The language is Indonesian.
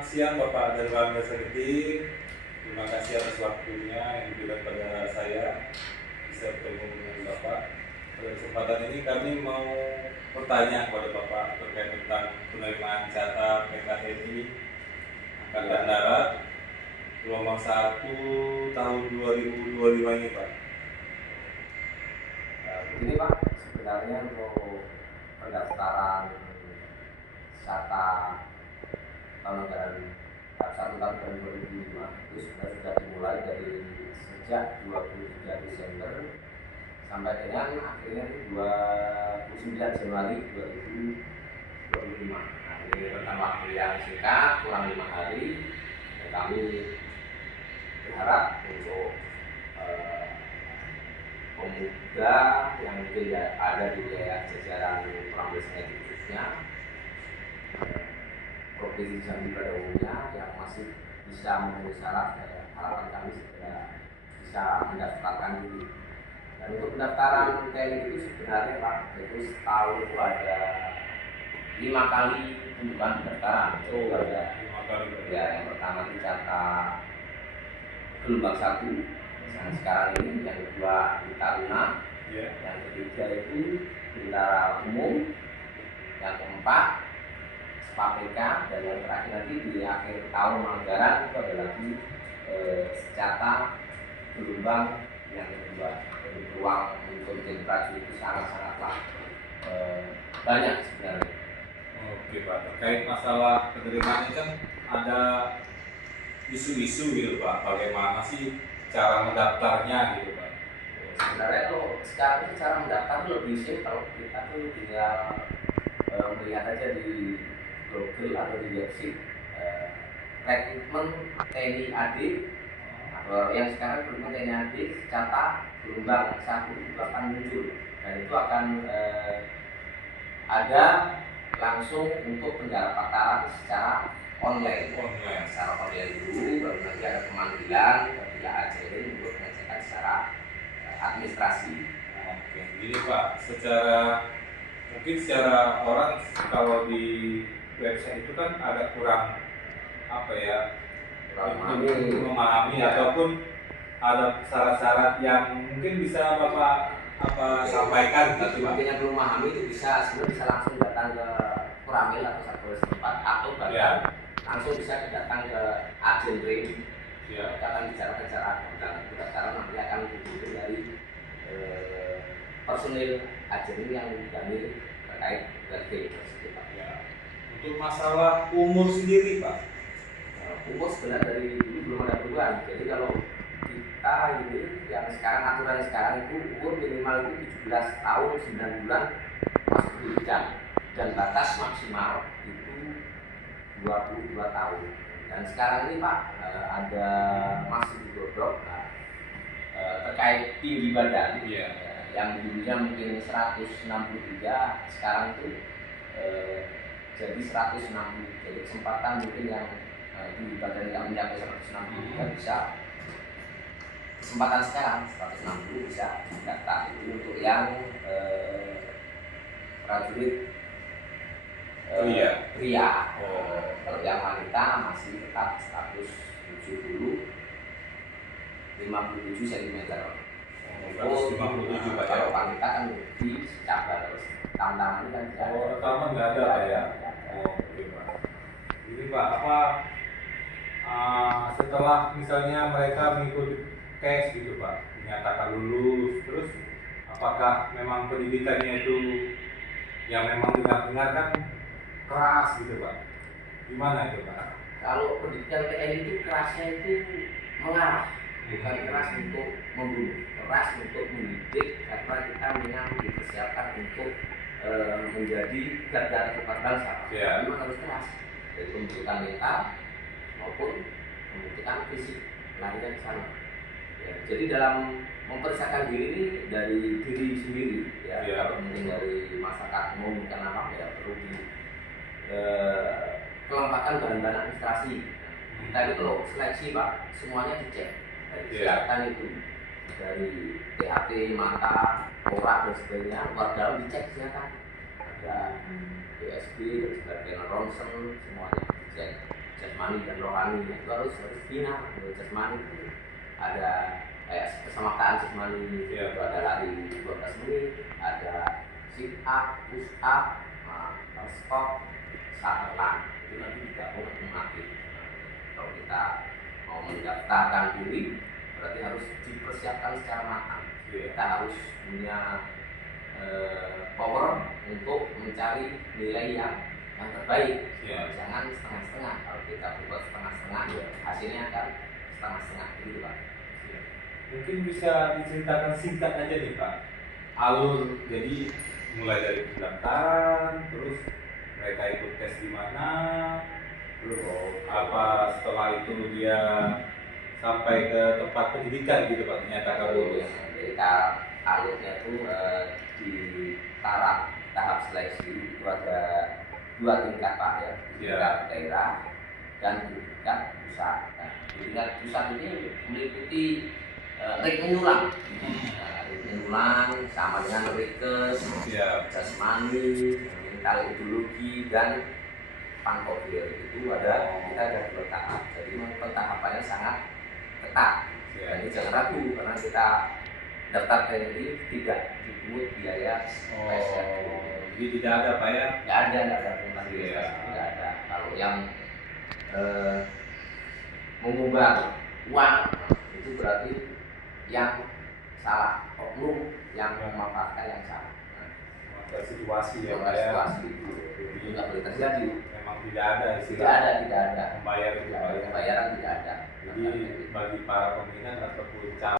Selamat siang Bapak Darwan Gasageting. Terima kasih atas waktunya yang diberikan pada saya bisa bertemu dengan Bapak. Pada kesempatan ini kami mau bertanya kepada Bapak terkait tentang penerimaan catat PKTNI Angkatan Darat gelombang 1 tahun 2025 ini Pak. Begini Pak, sebenarnya untuk pendaftaran SATA tahun anggaran 1 tahun 2005 itu sudah dimulai dari sejak 23 Desember sampai dengan akhirnya 29 Januari 2025. Nah, ini rentang waktu yang singkat, kurang 5 hari, dan kami berharap untuk pemuda yang mungkin ada di wilayah jajaran Pengambil Sengaja khususnya Provinsi Jambi pada umumnya yang masih bisa memenuhi syarat, harapan kami segera bisa mendaftarkan diri. Dan untuk pendaftaran TNI itu sebenarnya Pak, itu setahun itu ada 5 kali pembukaan pendaftaran. Itu ada 5 kali. Ya, yang pertama dicatat gelombang 1 yang sekarang ini, yang kedua di Taruna, yang ketiga itu bintara umum, yang keempat SPAPK, dan yang terakhir nanti di akhir tahun anggaran itu ada lagi SCATA gelombang yang kedua. Jadi peluang untuk menjadi prajurit itu sangat-sangatlah banyak sebenarnya. Oke Pak, terkait masalah penerimaan ini kan ada isu-isu gitu Pak, bagaimana sih cara mendaftarnya gitu Pak? Sebenarnya kalau sekarang itu cara mendaftar lebih simpel, kita tuh tinggal melihat aja di Google atau di website rekrutmen TNI AD, atau yang sekarang rekrutmen TNI AD SCATA gelombang 1 itu akan muncul, dan itu akan ada langsung untuk pendaftaran secara online secara online dulu, baru nanti ada pemanggilan ketika ajarin untuk mengecekkan secara administrasi. Oke, jadi Pak, mungkin secara orang kalau di website itu kan ada kurang memahami ataupun ada syarat-syarat yang mungkin bisa Bapak sampaikan gitu. Bagi yang belum memahami itu sebenarnya bisa langsung datang ke Kuramil atau Satgas setempat, atau bahkan langsung bisa datang ke agen rem. Kita akan bicarakan secara pendaftaran, nanti akan dibutuhkan dari personil agen yang kami terkait dengan tersebut. Untuk masalah umur sendiri Pak, umur sebenarnya dari dulu belum ada perubahan. Jadi kalau kita ini yang sekarang, aturan sekarang itu umur minimal itu 17 tahun 9 bulan masuk pendidikan, dan batas maksimal itu 22 tahun. Dan sekarang ini Pak ada masih digodok terkait tinggi badan yang dulunya mungkin 163, sekarang itu jadi 160. Jadi kesempatan mungkin yang tinggi badan yang mencapai 163 bisa, kesempatan sekarang 160 bisa mendaftar. Itu untuk yang prajurit pria. Kalau yang wanita masih tetap status 70 57 cm. Kalau wanita kan lebih cabar terus. Tantangan kan rekaman nggak ada Pak ya? Oke Pak. Jadi Pak, setelah misalnya mereka mengikuti tes gitu Pak, dinyatakan lulus, terus apakah memang pendidikannya itu yang memang dengar-dengar kan keras gitu Pak? Gimana itu Pak? Kalau pendidikan TNI itu kerasnya itu mengarah, bukan keras untuk membunuh, keras untuk mendidik, karena kita memang dipersiapkan untuk menjadi garda terdepan bangsa. Memang harus keras, dari pembentukan mental maupun pembentukan fisik, larinya ke sana. Jadi dalam mempersiapkan diri ini dari diri sendiri, kalau mungkin dari masyarakat umum, kenapa perlu di kelengkapan bahan-bahan administrasi. Kita itu loh seleksi Pak, semuanya dicek dari kesehatan itu, dari TAT, mata, korak dan sebagainya, luar dalam dicek kesehatan. Ada PSB dan sebagainya, ronsen, semuanya dicek. jasmani dan rohani itu harus bina. Jasmani itu ada kayak kesemaktaan jasmani, Iya. itu ada lari 12 menit, ada sit up, push up, stop, satuan itu nanti digabung otomatis. Kalau kita mau mendaftarkan diri berarti harus dipersiapkan secara matang. Iya. Kita harus punya power untuk mencari nilai yang terbaik. Iya. Jangan setengah-setengah. Kalau kita berbuat setengah-setengah, hasilnya akan setengah-setengah gitu Pak. Mungkin bisa diceritakan singkat aja nih Pak, alur jadi mulai dari pendaftaran, terus mereka ikut tes di mana, terus apa setelah itu dia sampai ke tempat pendidikan gitu Pak, ternyata kalau Ya, jadi alurnya itu di tahap seleksi itu ada 2 tingkat Pak ya, di Iya. tingkat daerah dan di tingkat pusat. Nah, di tingkat pusat ini meliputi rekening ulang, rekening ulang sama dengan rekes, ya. jasmani, mental ideologi dan pankobir itu ada, kita ada 2 tahap. Jadi memang pentahapannya sangat ketat. Ya. Jadi jangan ragu karena kita daftar TNI tidak dipungut biaya PSR. Jadi tidak ada Pak ya? Nggak ada pungutan biaya, Iya. tidak ada. Kalau yang mengubah uang itu berarti yang salah, oknum yang memanfaatkan yang salah. Ada situasi ya Pak ya? Situasi itu nggak boleh terjadi. Memang tidak ada Tidak ada. membayar itu Pak ya? Pembayaran tidak ada. Jadi bagi para peminat ataupun calon